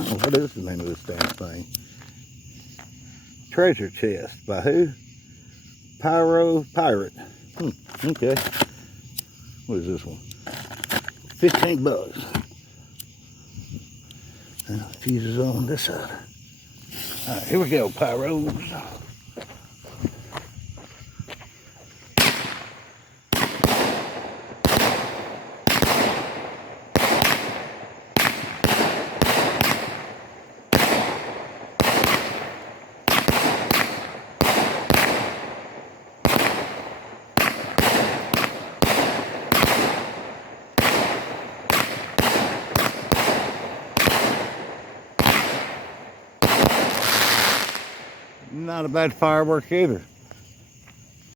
Oh, what is the name of this damn thing? Treasure chest by who? Pyro Pirate. Okay. What is this one? 15 bucks. Fuses on this side. All right, here we go, pyros. Not a bad firework either.